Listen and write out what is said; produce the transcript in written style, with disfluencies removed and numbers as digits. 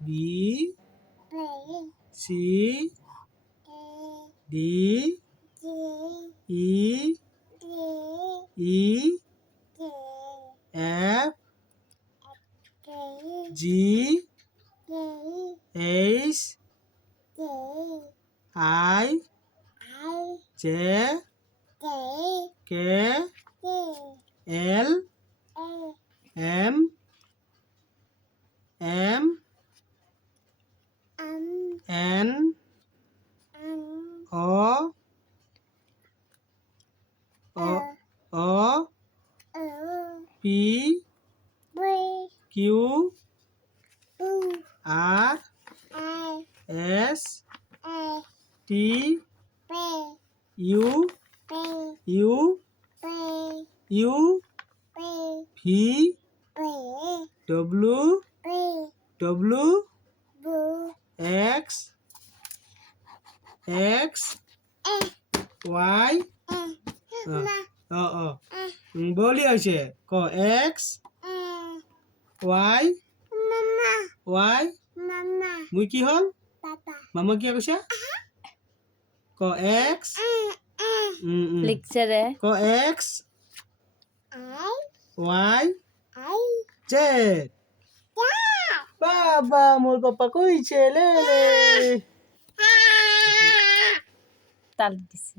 B C D E F G H I J K L M N O P Q R S T U V W X Y বলি আছে ক X Y মুই কি হল মামা কি কৈছে ক X লিখছে রে ক X Y Z বাবা মোর পাপা কইছে লে তাল দিছে